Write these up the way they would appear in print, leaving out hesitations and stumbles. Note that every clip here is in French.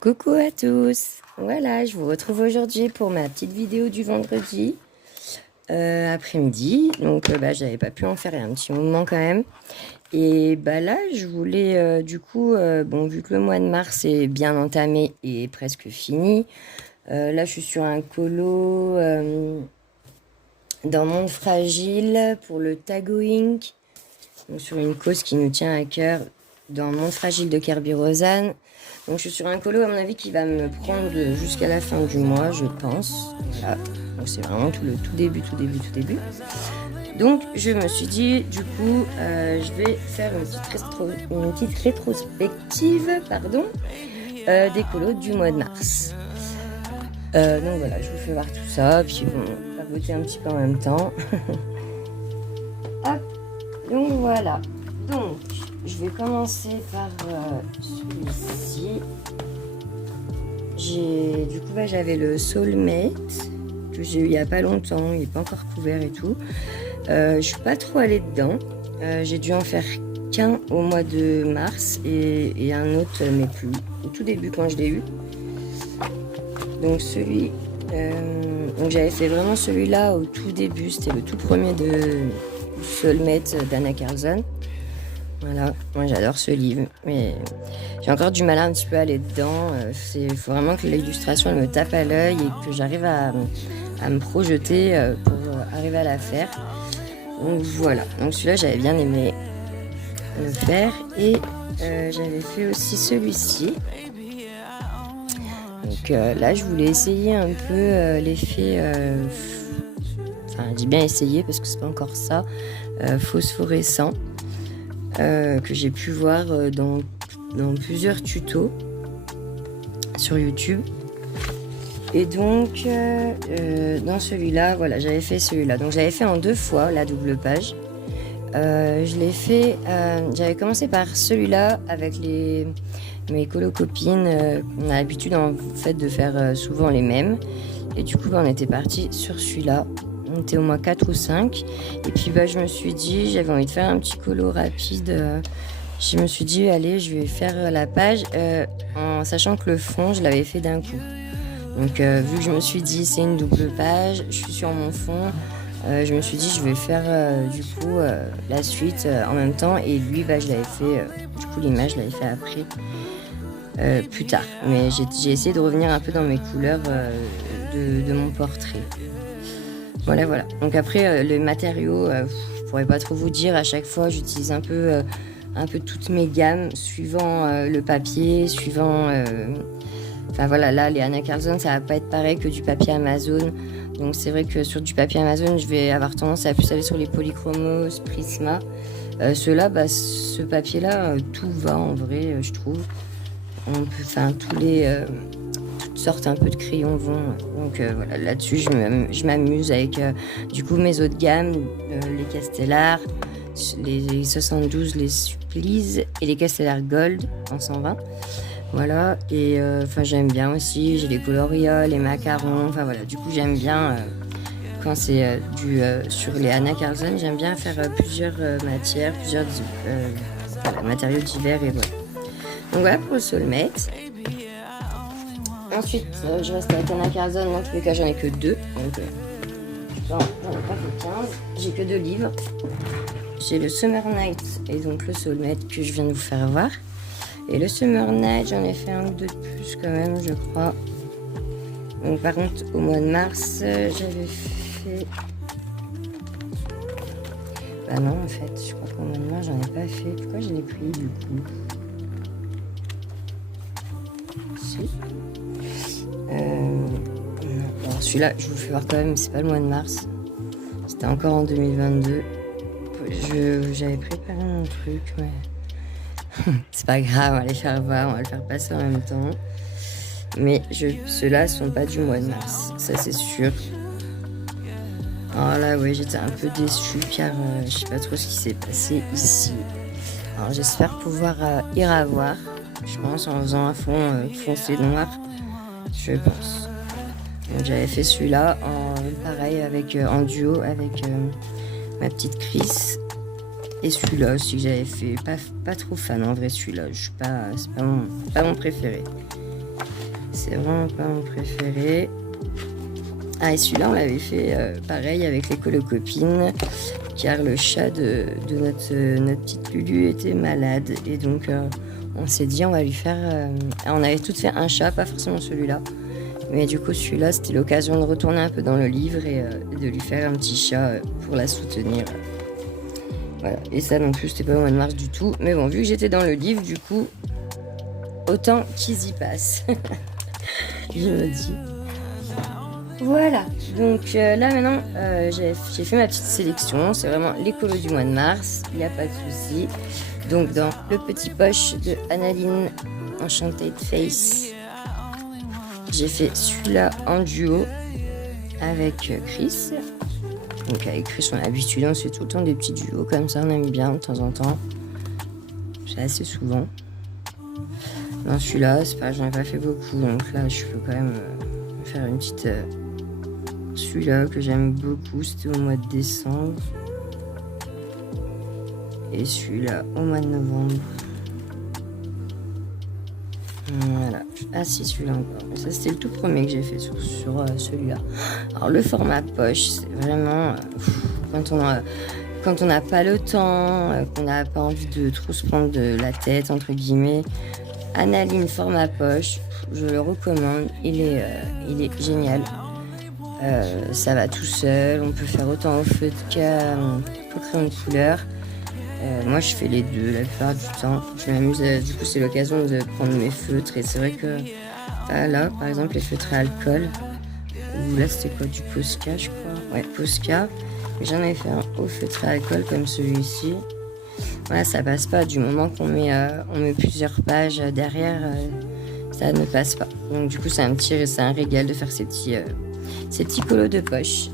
Coucou à tous. Voilà, je vous retrouve aujourd'hui pour ma petite vidéo du vendredi après-midi. Donc j'avais pas pu en faire un petit moment quand même. Et là je voulais bon, vu que le mois de mars est bien entamé et presque fini, là je suis sur un colo dans Monde Fragile pour le tagoing, donc sur une cause qui nous tient à cœur dans Monde Fragile de Kerby Rosanne. Donc je suis sur un colo à mon avis qui va me prendre jusqu'à la fin du mois, je pense. Voilà. Donc c'est vraiment tout début. Donc je me suis dit, du coup, je vais faire une petite rétrospective, des colos du mois de mars. Donc voilà, je vous fais voir tout ça, puis bon, papoter un petit peu en même temps. Hop, donc voilà. Donc, je vais commencer par celui-ci. J'avais le Soulmate que j'ai eu il n'y a pas longtemps, il n'est pas encore couvert et tout. Je suis pas trop allée dedans. J'ai dû en faire qu'un au mois de mars et un autre, mais plus au tout début quand je l'ai eu. Donc donc j'avais fait vraiment celui-là au tout début, c'était le tout premier de Soulmate d'Anna Carlson. Voilà, moi j'adore ce livre, mais j'ai encore du mal à un petit peu aller dedans. Il faut vraiment que l'illustration elle me tape à l'œil et que j'arrive à me projeter pour arriver à la faire. Donc voilà, donc celui-là j'avais bien aimé le faire et j'avais fait aussi celui-ci. Donc là je voulais essayer un peu l'effet, enfin je dis bien essayer parce que c'est pas encore ça, phosphorescent. Que j'ai pu voir dans plusieurs tutos sur YouTube. Et donc dans celui-là, voilà, j'avais fait celui-là. Donc j'avais fait en 2 fois la double page. Je l'ai fait, j'avais commencé par celui-là avec mes colo-copines. On a l'habitude en fait de faire souvent les mêmes. Et du coup on était parti sur celui-là. On était au moins 4 ou 5. Et puis je me suis dit, j'avais envie de faire un petit colo rapide. Je me suis dit, allez, je vais faire la page en sachant que le fond, je l'avais fait d'un coup. Donc vu que je me suis dit, c'est une double page, je suis sur mon fond, je me suis dit, je vais faire la suite en même temps. Et lui, je l'avais fait, l'image, je l'avais fait après, plus tard. Mais j'ai essayé de revenir un peu dans mes couleurs de mon portrait. Voilà. Donc après, les matériaux, je pourrais pas trop vous dire. À chaque fois, j'utilise un peu toutes mes gammes, suivant le papier, Enfin voilà, là, les Anna Carlson, ça va pas être pareil que du papier Amazon. Donc c'est vrai que sur du papier Amazon, je vais avoir tendance à plus aller sur les polychromos, Prisma. Ceux-là, ce papier-là, tout va en vrai, je trouve. Toutes sortes un peu de crayons vont. Donc voilà, là-dessus je m'amuse avec mes autres gammes, les Castellar, les 72, les Supplies et les Castellar Gold en 120. Voilà, et j'aime bien aussi, j'ai les Coloria, les macarons, enfin voilà, du coup j'aime bien quand c'est sur les Anna Carlson, j'aime bien faire plusieurs matières, matériaux divers et voilà. Donc voilà pour le Soulmate. Ensuite, je reste avec Anna Carlson. Dans tous les cas, j'en ai que 2. Donc, j'en ai pas fait 15. J'ai que 2 livres. J'ai le Summer Night et donc le Soulmate que je viens de vous faire voir. Et le Summer Night, j'en ai fait un ou 2 de plus quand même, je crois. Donc, par contre, au mois de mars, j'avais fait... non, en fait, je crois qu'au mois de mars, j'en ai pas fait. Pourquoi je l'ai pris, du coup? Si. Alors celui-là, je vous fais voir quand même, c'est pas le mois de mars. C'était encore en 2022. J'avais préparé mon truc, mais c'est pas grave, on va les faire voir, on va le faire passer en même temps. Mais ceux-là sont pas du mois de mars, ça c'est sûr. Alors là, ouais, j'étais un peu déçue car je sais pas trop ce qui s'est passé ici. Alors j'espère pouvoir y revoir, je pense, en faisant un fond foncé noir. Je pense. Donc, j'avais fait celui-là en duo avec ma petite Chris. Et celui-là aussi que j'avais fait. Pas trop fan en vrai celui-là. C'est pas mon préféré. C'est vraiment pas mon préféré. Ah, et celui-là, on l'avait fait pareil avec les colocopines, car le chat de notre petite Lulu était malade. Et donc, on s'est dit, on va lui faire... on avait toutes fait un chat, pas forcément celui-là. Mais du coup, celui-là, c'était l'occasion de retourner un peu dans le livre et de lui faire un petit chat pour la soutenir. Voilà. Et ça non plus, c'était pas au mois de mars du tout. Mais bon, vu que j'étais dans le livre, du coup, autant qu'ils y passent. Je me dis... Voilà, donc là maintenant j'ai fait ma petite sélection, c'est vraiment l'écolo du mois de mars, il n'y a pas de souci. Donc dans le petit poche de Annaline Enchanted Face, j'ai fait celui-là en duo avec Chris. Donc avec Chris on a l'habitude, on fait tout le temps des petits duos comme ça, on aime bien de temps en temps. C'est assez souvent. Dans celui-là, c'est pas, j'en ai pas fait beaucoup, donc là je peux quand même faire une petite... celui-là que j'aime beaucoup, c'était au mois de décembre. Et celui-là au mois de novembre. Voilà. Ah si, celui-là encore. Ça, c'était le tout premier que j'ai fait sur celui-là. Alors, le format poche, c'est vraiment... quand on n'a pas le temps, qu'on n'a pas envie de trop se prendre de la tête, entre guillemets, Annaline format poche, je le recommande. Il est génial. Ça va tout seul, on peut faire autant au feutre qu'au crayon de couleur. Moi je fais les deux la plupart du temps. Je m'amuse, du coup c'est l'occasion de prendre mes feutres et c'est vrai que là par exemple les feutres à alcool, ou là c'était quoi, du Posca je crois, ouais Posca, j'en avais fait un au feutre à alcool comme celui-ci. Voilà, ça passe pas, du moment qu'on met plusieurs pages derrière, ça ne passe pas. Donc du coup c'est un régal de faire ces petits colos de poche.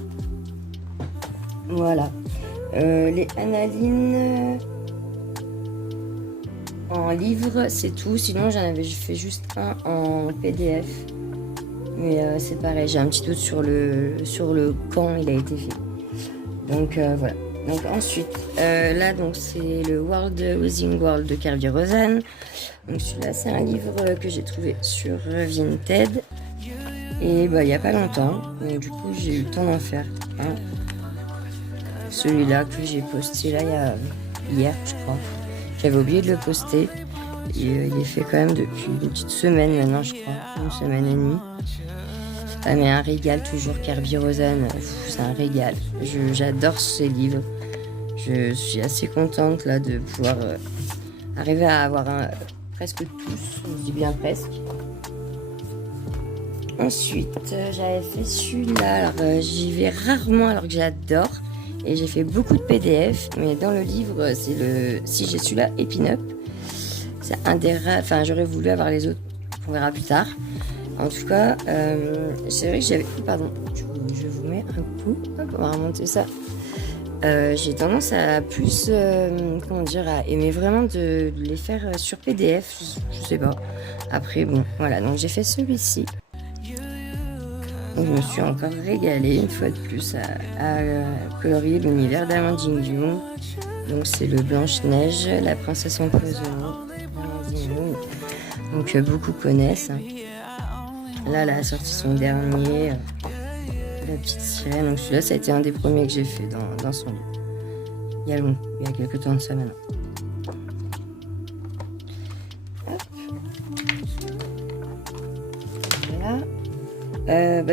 Voilà. Les Annalines en livre, c'est tout. Sinon, j'en avais fait juste un en PDF. Mais c'est pareil, j'ai un petit doute sur le quand il a été fait. Donc voilà. Donc ensuite, là donc c'est le Wizarding World de Kerby Rosen. Donc celui-là, c'est un livre que j'ai trouvé sur Vinted. Et il n'y a pas longtemps, donc du coup j'ai eu le temps d'en faire un. Celui-là que j'ai posté là hier je crois. J'avais oublié de le poster. Et, il est fait quand même depuis une petite semaine maintenant je crois, une semaine et demie. Ah, mais un régal toujours Kerby Rosen, c'est un régal. J'adore ces livres. Je suis assez contente là de pouvoir arriver à avoir presque tous, je dis bien presque. Ensuite, j'avais fait celui-là. Alors, j'y vais rarement alors que j'adore. Et j'ai fait beaucoup de PDF. Mais dans le livre, si j'ai celui-là, Epin-Up. C'est un des rares... Enfin, j'aurais voulu avoir les autres. On verra plus tard. En tout cas, c'est vrai que j'avais... Pardon, je vous mets un coup. Hop, on va remonter ça. J'ai tendance à plus... à aimer vraiment de les faire sur PDF. Je sais pas. Après, bon, voilà. Donc, j'ai fait celui-ci. Donc, je me suis encore régalée une fois de plus à colorier l'univers d'Amandine Dune. Donc c'est le Blanche-Neige, la princesse empoisonnée. Donc beaucoup connaissent. Là, elle a sorti son dernier, la petite sirène. Donc celui-là, ça a été un des premiers que j'ai fait dans son livre. Il y a quelques temps de ça maintenant.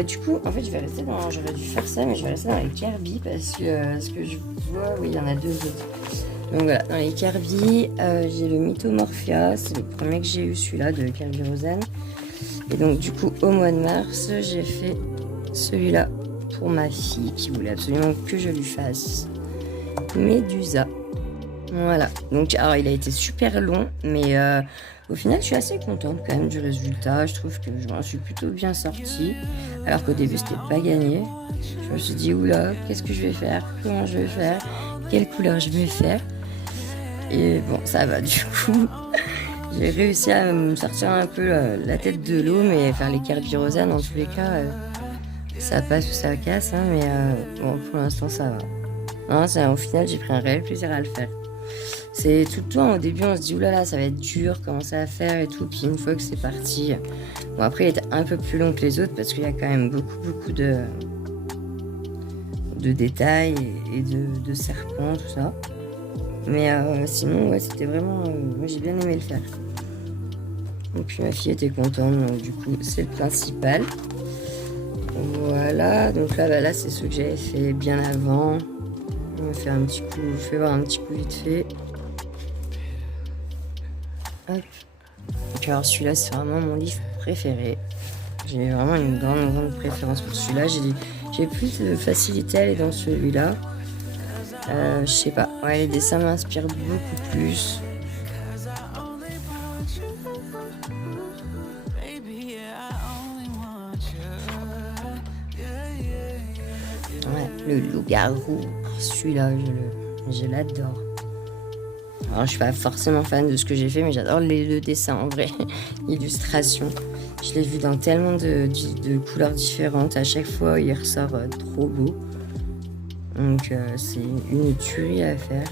Du coup, en fait, je vais rester j'aurais dû faire ça, mais je vais rester dans les Kerby parce que ce que je vois, oui, il y en a deux autres. Donc voilà, dans les Kerby, j'ai le Mythomorphia, c'est le premier que j'ai eu, celui-là de Kerby Rosen. Et donc, du coup, au mois de mars, j'ai fait celui-là pour ma fille qui voulait absolument que je lui fasse Médusa. Voilà, donc alors il a été super long, mais au final je suis assez contente quand même du résultat. Je trouve que je m'en suis plutôt bien sortie, alors qu'au début c'était pas gagné. Je me suis dit oula, qu'est-ce que je vais faire, comment je vais faire, quelle couleur je vais faire. Et bon, ça va du coup. J'ai réussi à me sortir un peu la tête de l'eau, mais enfin les Kerby Rosen dans tous les cas, ça passe ou ça casse, hein, mais bon pour l'instant ça va. Non, au final j'ai pris un réel plaisir à le faire. C'est tout le temps, au début, on se dit, oulala, ça va être dur, comment ça va faire et tout. Puis une fois que c'est parti... Bon, après, il était un peu plus long que les autres parce qu'il y a quand même beaucoup de détails et de serpents, tout ça. Mais sinon, ouais, c'était vraiment... moi, j'ai bien aimé le faire. Donc, puis ma fille était contente, donc du coup, c'est le principal. Voilà, donc là c'est ce que j'avais fait bien avant. On va faire un petit coup, je vais voir un petit coup vite fait. Hop. Donc alors celui-là c'est vraiment mon livre préféré. J'ai vraiment une grande préférence pour celui-là. J'ai plus de facilité à aller dans celui-là. Je sais pas. Ouais, les dessins m'inspirent beaucoup plus. Ouais, le loup-garou. Celui-là, je l'adore. Alors, je suis pas forcément fan de ce que j'ai fait, mais j'adore le dessin en vrai, l'illustration. Je l'ai vu dans tellement de couleurs différentes. À chaque fois, il ressort trop beau. Donc, c'est une tuerie à faire.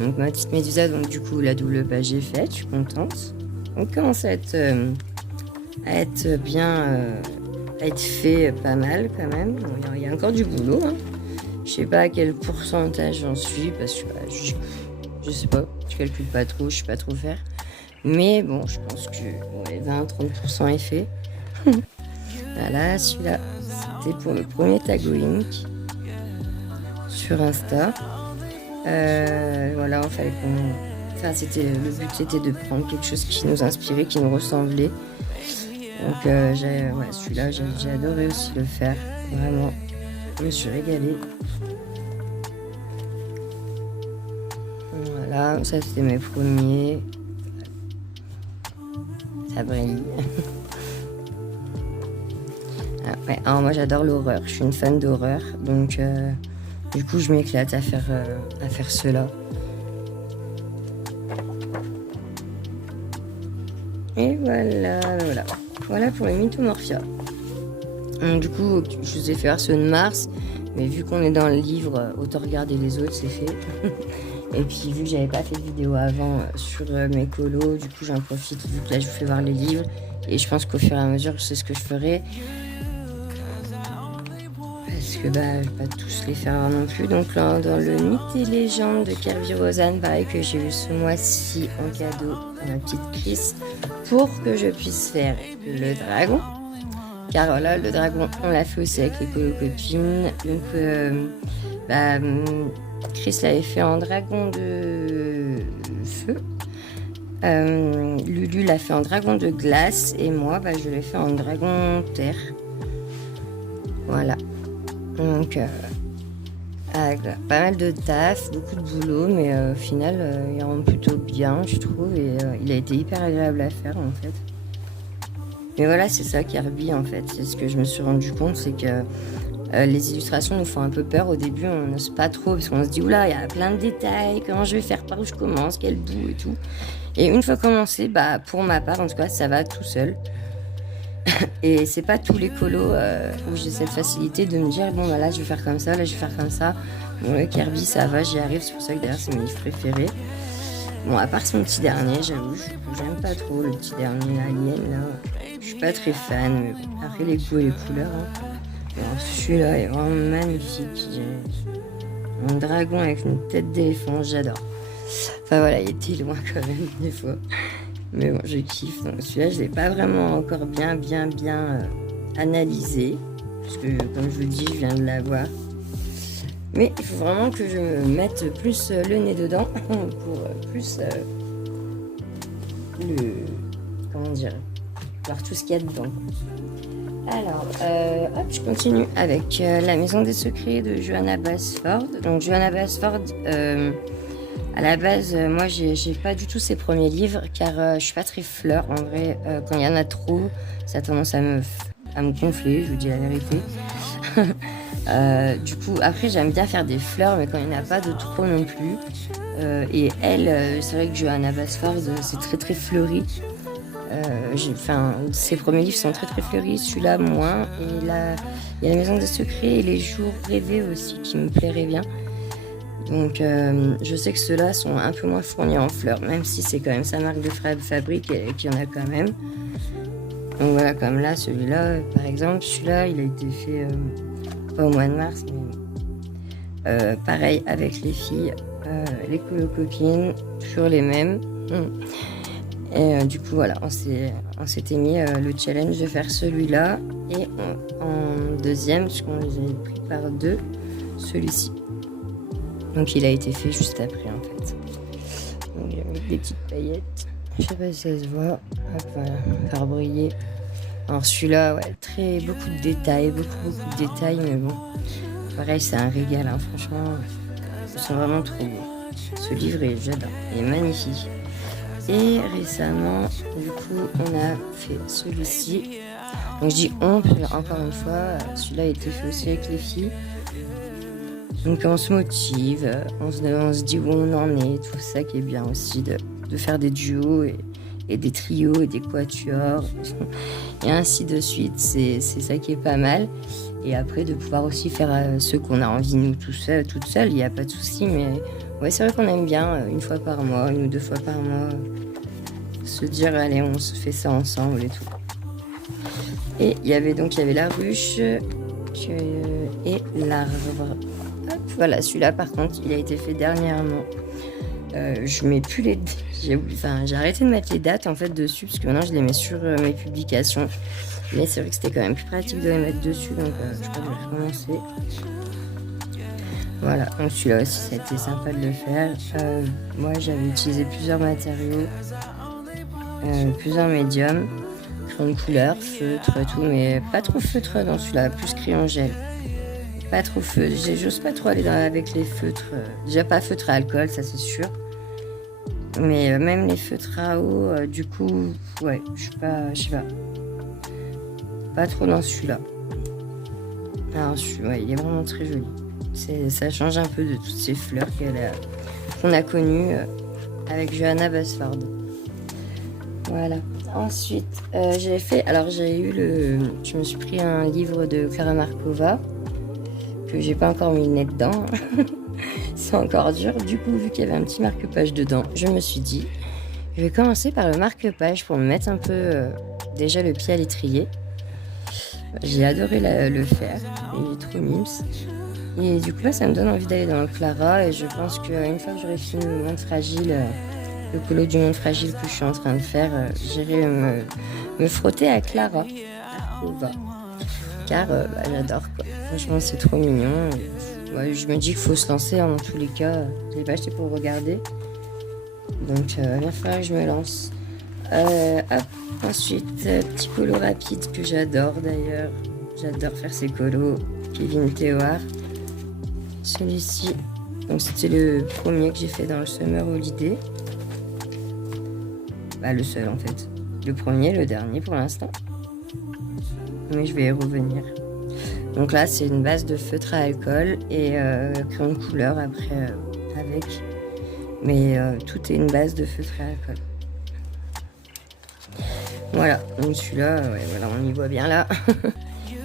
Donc, ma petite médusa, donc du coup, la double page est faite. Je suis contente. On commence à être bien, à être fait pas mal quand même. Bon, il y a encore du boulot. Hein. Je sais pas à quel pourcentage j'en suis parce que je sais pas, je calcule pas trop, je sais pas trop faire. Mais bon, je pense que ouais, 20-30% est fait. Voilà, celui-là, c'était pour le premier Tagoink sur Insta. Voilà, il fallait qu'on... Enfin, le but c'était de prendre quelque chose qui nous inspirait, qui nous ressemblait. Donc celui-là, j'ai adoré aussi le faire. Vraiment, je me suis régalée. Voilà, ça c'était mes premiers. Ça brille. Ah, ouais, alors moi j'adore l'horreur, je suis une fan d'horreur, donc du coup je m'éclate à faire cela. Et voilà pour les Mythomorphia. Donc, du coup je vous ai fait voir ceux de Mars, mais vu qu'on est dans le livre, autant regarder les autres, c'est fait. Et puis vu que j'avais pas fait de vidéo avant sur mes colos, du coup j'en profite vu que là je vous fais voir les livres. Et je pense qu'au fur et à mesure c'est ce que je ferai. Parce que je vais pas tous les faire non plus. Donc là dans le Mythes et légendes de Kerby Rosanne, pareil que j'ai eu ce mois-ci en cadeau à ma petite Chris, pour que je puisse faire le dragon. Car là le dragon on l'a fait aussi avec les copines. Donc Chris l'avait fait en dragon de feu. Lulu l'a fait en dragon de glace. Et moi, je l'ai fait en dragon terre. Voilà. Donc, pas mal de taf, beaucoup de boulot. Mais au final, il rend plutôt bien, je trouve. Et il a été hyper agréable à faire, en fait. Mais voilà, c'est ça Kirby, en fait. C'est ce que je me suis rendu compte, c'est que les illustrations nous font un peu peur au début, on n'ose pas trop parce qu'on se dit oula, il y a plein de détails, comment je vais faire, par où je commence, quel bout et tout. Et une fois commencé, pour ma part en tout cas, ça va tout seul. Et c'est pas tous les colos où j'ai cette facilité de me dire bon là je vais faire comme ça, là je vais faire comme ça. Bon le Kirby ça va, j'y arrive, c'est pour ça que d'ailleurs c'est mes livres préférés. Bon à part son petit dernier, j'avoue, j'aime pas trop le petit dernier Alien là. Je suis pas très fan, mais bon, après les goûts et les couleurs. Hein. Alors, celui-là est vraiment magnifique. Un dragon avec une tête d'éléphant, j'adore. Enfin voilà, il était loin quand même des fois. Mais bon, je kiffe. Donc celui-là, je ne l'ai pas vraiment encore bien analysé. Parce que comme je vous le dis, je viens de l'avoir. Mais il faut vraiment que je me mette plus le nez dedans pour plus voir tout ce qu'il y a dedans. Alors, je continue avec La Maison des Secrets de Johanna Basford. Donc, Johanna Basford, à la base, moi, j'ai pas du tout ses premiers livres, car je suis pas très fleur. En vrai, quand il y en a trop, ça a tendance à me gonfler, je vous dis la vérité. Du coup, après, j'aime bien faire des fleurs, mais quand il n'y en a pas de trop non plus. Et elle, c'est vrai que Johanna Basford, c'est très très fleuri. Ses premiers livres sont très très fleuris, celui-là moins. Et là, il y a La Maison des Secrets et Les Jours rêvés aussi qui me plairaient bien. Donc je sais que ceux-là sont un peu moins fournis en fleurs, même si c'est quand même sa marque de fabrique et qu'il y en a quand même. Donc voilà, comme là, celui-là, par exemple, celui-là, il a été fait pas au mois de mars, mais pareil avec les filles, les copines, toujours les mêmes. Et du coup, voilà, on s'était mis le challenge de faire celui-là et en deuxième, puisqu'on les avait pris par deux, celui-ci. Donc il a été fait juste après en fait. Donc avec des petites paillettes. Je sais pas si ça se voit. Hop, voilà, faire briller. Alors celui-là, ouais, beaucoup de détails, beaucoup de détails, mais bon. Pareil, c'est un régal, hein, franchement. Ils sont vraiment trop beaux. Ce livret, j'adore. Il est magnifique. Et récemment, du coup, on a fait celui-ci. Donc je dis on, encore une fois, celui-là a été fait aussi avec les filles. Donc on se motive, on se dit où on en est, tout ça qui est bien aussi de faire des duos et des trios et des quatuors et ainsi de suite. C'est ça qui est pas mal. Et après de pouvoir aussi faire ce qu'on a envie nous toute seule, il n'y a pas de souci. Mais ouais, c'est vrai qu'on aime bien une fois par mois, 1 ou 2 fois par mois, se dire allez on se fait ça ensemble et tout. Et il y avait la ruche et l'arbre. Voilà, celui-là par contre, il a été fait dernièrement. Je mets plus les... J'ai arrêté de mettre les dates en fait dessus parce que maintenant je les mets sur mes publications. Mais c'est vrai que c'était quand même plus pratique de les mettre dessus, donc je crois que je vais recommencer. Voilà, donc celui-là aussi ça a été sympa de le faire. Moi j'avais utilisé plusieurs matériaux, plusieurs médiums, crayon de couleur, feutre et tout, mais pas trop feutre dans celui-là, plus crayon gel. Pas trop feutre, j'ose pas trop aller avec les feutres. Déjà pas feutre à alcool, ça c'est sûr. Mais même les feutres à eau, du coup, ouais, je sais pas. Pas trop dans celui-là. Alors celui-là, il est vraiment très joli. Ça change un peu de toutes ces fleurs qu'on a connues avec Johanna Basford. Voilà. Ensuite, je me suis pris un livre de Clara Markova que j'ai pas encore mis le nez dedans. C'est encore dur. Du coup, vu qu'il y avait un petit marque-page dedans, je me suis dit, je vais commencer par le marque-page pour me mettre un peu déjà le pied à l'étrier. J'ai adoré le faire. Il est trop mimes. Et du coup, là, ça me donne envie d'aller dans le Clara. Et je pense qu'une fois que j'aurai fini le monde fragile, le colo du monde fragile que je suis en train de faire, j'irai me frotter à Clara. Car j'adore, quoi. Franchement, c'est trop mignon. Ouais, je me dis qu'il faut se lancer, hein, dans tous les cas. Je l'ai pas acheté pour regarder. Donc, il va falloir que je me lance. Ensuite, petit colo rapide que j'adore d'ailleurs. J'adore faire ces colos. Kevin Théoard. Celui-ci, donc c'était le premier que j'ai fait dans le Summer Holiday. Le seul en fait. Le premier, le dernier pour l'instant. Mais je vais y revenir. Donc là, c'est une base de feutre à alcool et crayon de couleur après avec. Mais tout est une base de feutre à alcool. Voilà, donc celui-là, voilà, on y voit bien là.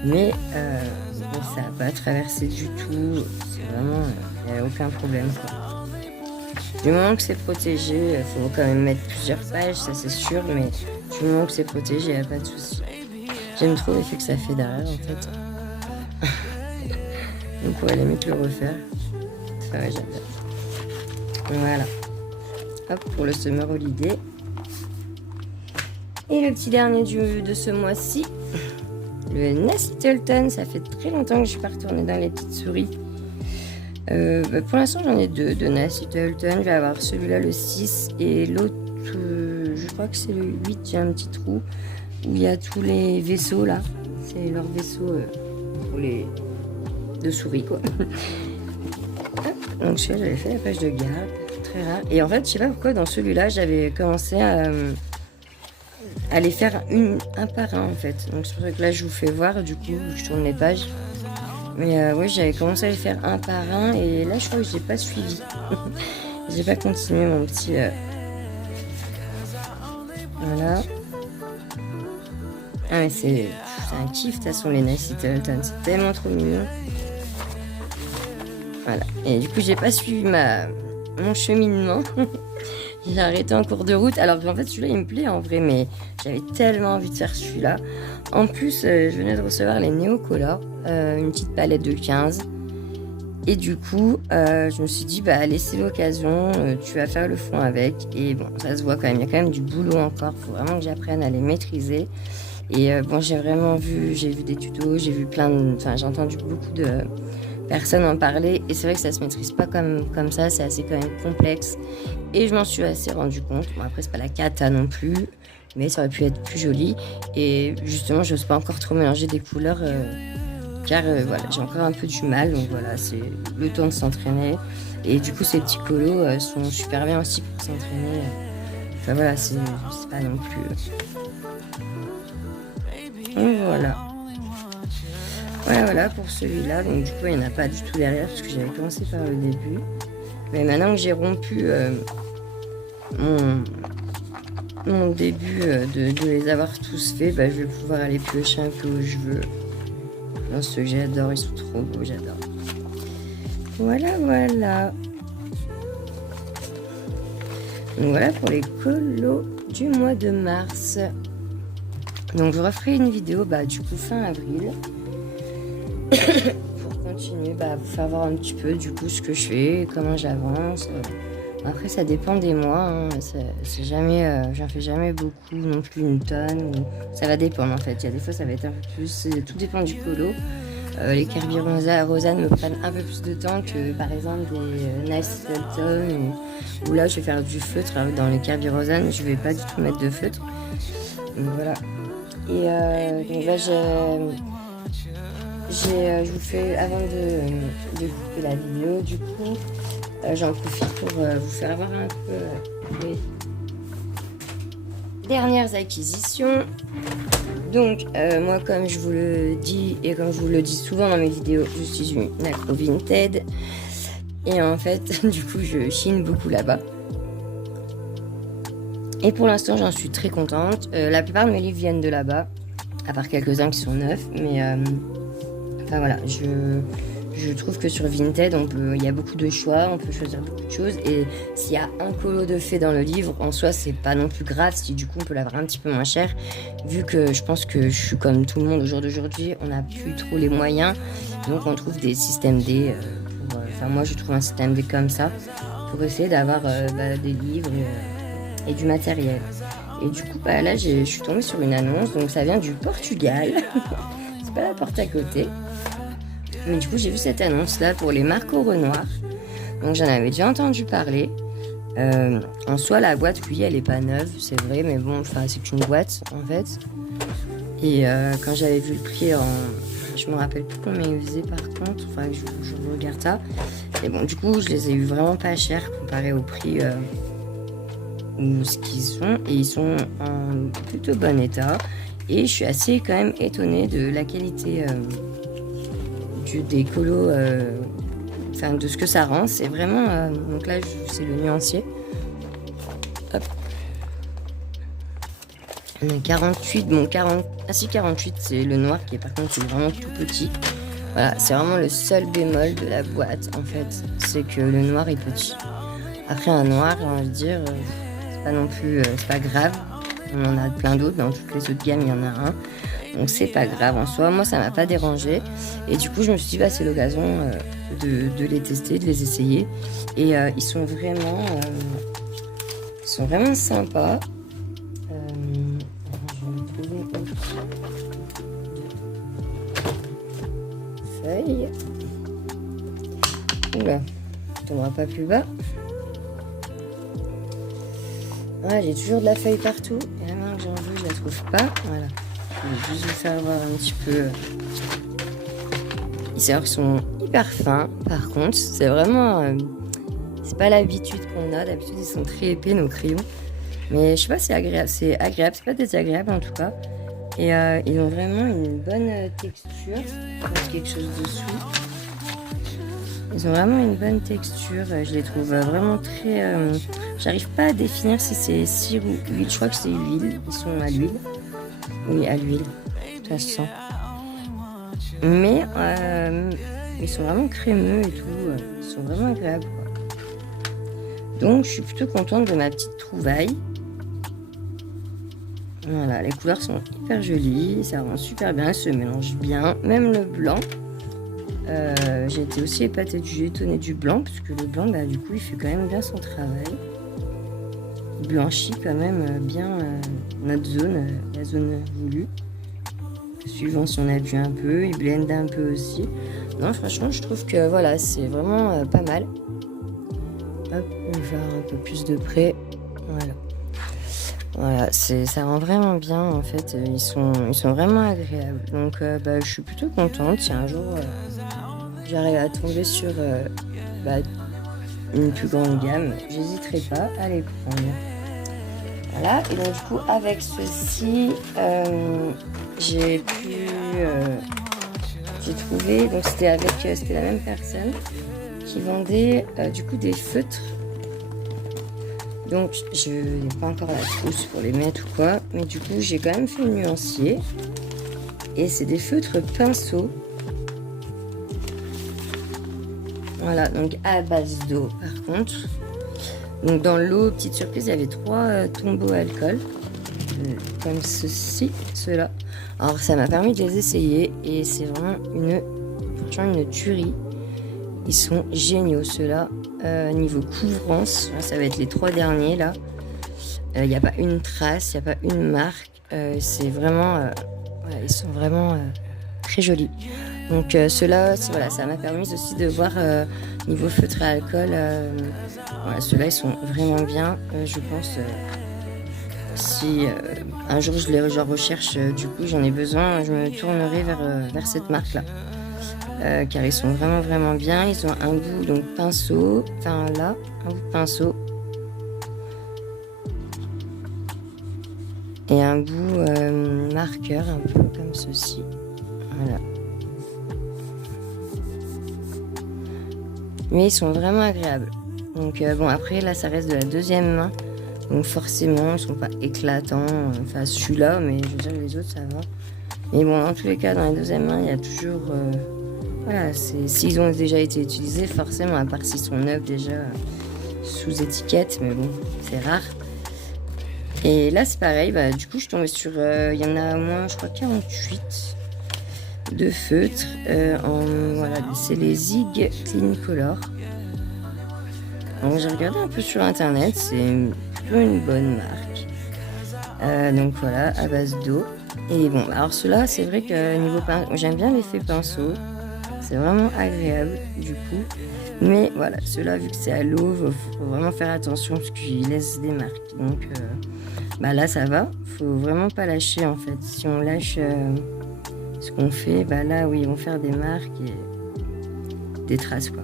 Mais ça n'a pas traversé du tout. C'est vraiment, il n'y a aucun problème, quoi. Du moment que c'est protégé, il faut quand même mettre plusieurs pages, ça c'est sûr, mais du moment que c'est protégé, il n'y a pas de souci. J'aime trop l'effet que ça fait derrière, en fait. Donc on va limite le refaire. Ouais, j'adore. Voilà. Hop, pour le Summer Holiday. Et le petit dernier de ce mois-ci, le Nassitleton. Ça fait très longtemps que je suis pas retournée dans les petites souris. Pour l'instant, j'en ai 2 de Nassitleton. Je vais avoir celui-là, le 6, et l'autre, je crois que c'est le 8. J'ai un petit trou où il y a tous les vaisseaux là. C'est leur vaisseau pour les de souris, quoi. Donc celui-là, j'avais fait la page de garde. Très rare. Et en fait, je sais pas pourquoi, dans celui-là, j'avais commencé à les faire un par un en fait. Donc c'est pour ça que là je vous fais voir, du coup je tourne les pages. Mais oui, j'avais commencé à les faire un par un et là je crois que j'ai pas suivi. J'ai pas continué mon petit voilà. Ah mais c'est un kiff de toute façon les Nassitleton, c'est tellement trop mignon. Voilà. Et du coup, j'ai pas suivi mon cheminement. J'ai arrêté en cours de route. Alors qu'en fait, celui-là, il me plaît en vrai, mais j'avais tellement envie de faire celui-là. En plus, je venais de recevoir les Neocolor, une petite palette de 15. Et du coup, je me suis dit, bah, laissez l'occasion, tu vas faire le fond avec. Et bon, ça se voit quand même, il y a quand même du boulot encore. Il faut vraiment que j'apprenne à les maîtriser. Et bon, j'ai vu des tutos, j'ai entendu beaucoup de personnes en parler. Et c'est vrai que ça se maîtrise pas comme ça, c'est assez quand même complexe. Et je m'en suis assez rendu compte. Bon, après, c'est pas la cata non plus, mais ça aurait pu être plus joli. Et justement, j'ose pas encore trop mélanger des couleurs, car voilà, j'ai encore un peu du mal. Donc voilà, c'est le temps de s'entraîner. Et du coup, ces petits colos sont super bien aussi pour s'entraîner. Enfin voilà, c'est pas non plus. Donc voilà. Voilà pour celui-là. Donc du coup, il n'y en a pas du tout derrière parce que j'avais commencé par le début. Mais maintenant que j'ai rompu mon début de les avoir tous faits, bah, je vais pouvoir aller piocher un peu où je veux. Non, ceux que j'adore, ils sont trop beaux, j'adore. Voilà. Donc voilà pour les colos du mois de mars. Donc je referai une vidéo du coup fin avril pour continuer vous faire voir un petit peu du coup ce que je fais, comment j'avance. Après ça dépend des mois, hein. C'est jamais, j'en fais jamais beaucoup non plus une tonne. Ça va dépendre en fait. Il y a des fois ça va être un peu plus, tout dépend du colo. Les Kirby Rosanne me prennent un peu plus de temps que par exemple des Nice Sultan où là je vais faire du feutre. Alors, dans les Kirby Rosanne je vais pas du tout mettre de feutre. Donc voilà. Et donc là je vous fais avant de couper la vidéo du coup j'en profite pour vous faire voir un peu les dernières acquisitions. Donc moi comme je vous le dis et comme je vous le dis souvent dans mes vidéos, je suis une accro Vinted et en fait du coup je chine beaucoup là-bas. Et pour l'instant, j'en suis très contente. La plupart de mes livres viennent de là-bas, à part quelques-uns qui sont neufs. Mais enfin voilà, je trouve que sur Vinted, il y a beaucoup de choix, on peut choisir beaucoup de choses. Et s'il y a un colo de fait dans le livre, en soi, c'est pas non plus grave si du coup on peut l'avoir un petit peu moins cher. Vu que je pense que je suis comme tout le monde au jour d'aujourd'hui, on n'a plus trop les moyens. Donc on trouve des systèmes D. Moi, je trouve un système D comme ça pour essayer d'avoir des livres. Et du matériel. Et du coup, là, je suis tombée sur une annonce. Donc, ça vient du Portugal. C'est pas la porte à côté. Mais du coup, j'ai vu cette annonce-là pour les Marco Renoir. Donc, j'en avais déjà entendu parler. En soi, la boîte, oui, elle est pas neuve, c'est vrai. Mais bon, c'est une boîte, en fait. Et quand j'avais vu le prix je me rappelle plus combien ils faisaient par contre. Je regarde ça. Et bon, du coup, je les ai eu vraiment pas chers comparé au prix... ou ce qu'ils sont, et ils sont en plutôt bon état et je suis assez quand même étonnée de la qualité des colos, de ce que ça rend. C'est vraiment donc là c'est le nuancier. Hop. On a 48, 48 c'est le noir qui est par contre vraiment tout petit. Voilà, c'est vraiment le seul bémol de la boîte en fait, c'est que le noir est petit. Après un noir, j'ai envie de dire, pas non plus, c'est pas grave. On en a plein d'autres, dans toutes les autres gammes il y en a un. Donc c'est pas grave en soi, moi ça m'a pas dérangé. Et du coup je me suis dit c'est l'occasion de les tester, de les essayer. Et ils sont vraiment sympas. Je vais trouver une feuille. Oula, on tombera pas plus bas. Ouais, j'ai toujours de la feuille partout. Et la main que j'en veux, je la trouve pas. Voilà. Je vais juste vous faire voir un petit peu. Ils sont hyper fins. Par contre, c'est vraiment. C'est pas l'habitude qu'on a. D'habitude, ils sont très épais, nos crayons. Mais je sais pas, c'est agréable. C'est agréable, c'est pas désagréable en tout cas. Et ils ont vraiment une bonne texture. Je vais mettre quelque chose dessous. Ils ont vraiment une bonne texture. Je les trouve vraiment très... J'arrive pas à définir si c'est cire ou huile. Je crois que c'est huile. Ils sont à l'huile. Oui, à l'huile. Ça se sent. Mais Ils sont vraiment crémeux et tout. Ils sont vraiment agréables, quoi. Donc, je suis plutôt contente de ma petite trouvaille. Voilà, les couleurs sont hyper jolies. Ça rend super bien, elles se mélangent bien. Même le blanc. J'ai été aussi étonnée du blanc, parce que le blanc, bah, du coup, il fait quand même bien son travail. Il blanchit quand même bien notre zone, la zone voulue. Suivant si on appuie un peu, il blende un peu aussi. Non, franchement, je trouve que voilà, c'est vraiment pas mal. Hop, on va voir un peu plus de près. Voilà. Voilà, ça rend vraiment bien en fait. Ils sont vraiment agréables. Donc, bah, je suis plutôt contente. Si un jour j'arrive à tomber sur bah, une plus grande gamme, j'hésiterai pas à les prendre. Voilà, et donc du coup avec ceci j'ai trouvé, donc c'était la même personne qui vendait du coup des feutres. Donc je n'ai pas encore la trousse pour les mettre ou quoi, mais du coup j'ai quand même fait le nuancier et c'est des feutres pinceaux. Voilà, donc à base d'eau par contre. Donc dans l'eau, petite surprise, il y avait 3 tombeaux alcool, comme ceci, ceux-là. Alors ça m'a permis de les essayer et c'est vraiment une tuerie. Ils sont géniaux ceux-là. Niveau couvrance, ça va être les 3 derniers là. Il n'y a pas une trace, il n'y a pas une marque. C'est vraiment, voilà, ils sont vraiment très jolis. Donc ceux-là, voilà, ça m'a permis aussi de voir niveau feutre à alcool. Voilà, ceux-là, ils sont vraiment bien. Je pense si un jour je les recherche, du coup j'en ai besoin, je me tournerai vers cette marque-là. Car ils sont vraiment vraiment bien. Ils ont un bout donc pinceau, enfin là, un bout pinceau. Et un bout marqueur, un peu comme ceci. Voilà. Mais ils sont vraiment agréables. Donc bon, après là ça reste de la deuxième main. Donc forcément ils sont pas éclatants. Enfin celui-là, mais je veux dire les autres ça va. Mais bon, dans tous les cas, dans la deuxième main, il y a toujours... voilà, s'ils ont déjà été utilisés, forcément, à part s'ils sont neufs déjà sous étiquette. Mais bon, c'est rare. Et là c'est pareil, bah, du coup je suis tombée sur... il y en a au moins, je crois, 48 de feutres. Voilà, c'est les Zig Clean Color. Donc j'ai regardé un peu sur internet, c'est plutôt une bonne marque. Donc voilà, à base d'eau. Et bon, alors ceux-là, c'est vrai que niveau pinceau, j'aime bien l'effet pinceau. C'est vraiment agréable du coup. Mais voilà, ceux-là, vu que c'est à l'eau, faut vraiment faire attention parce qu'ils laissent des marques. Donc bah là, ça va. Faut vraiment pas lâcher en fait. Si on lâche ce qu'on fait, bah là, oui, ils vont faire des marques et des traces quoi.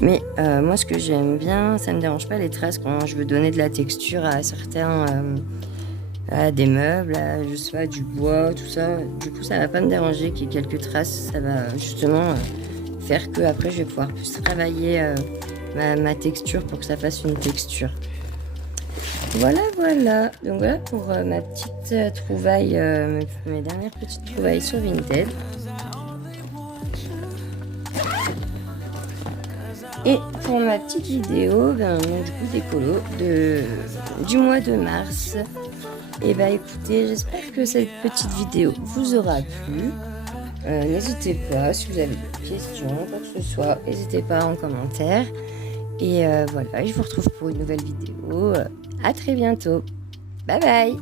Mais moi, ce que j'aime bien, ça me dérange pas les traces quand je veux donner de la texture à certains... à des meubles, à, je sais pas, du bois, tout ça. Du coup, ça va pas me déranger qu'il y ait quelques traces. Ça va justement faire que après je vais pouvoir plus travailler ma texture pour que ça fasse une texture. Voilà, voilà. Donc voilà pour ma petite trouvaille, mes dernières petites trouvailles sur Vinted. Et pour ma petite vidéo, du coup d'écolo du mois de mars. Et bah écoutez, j'espère que cette petite vidéo vous aura plu. N'hésitez pas, si vous avez des questions, quoi que ce soit, n'hésitez pas en commentaire. Et voilà, je vous retrouve pour une nouvelle vidéo. À très bientôt. Bye bye.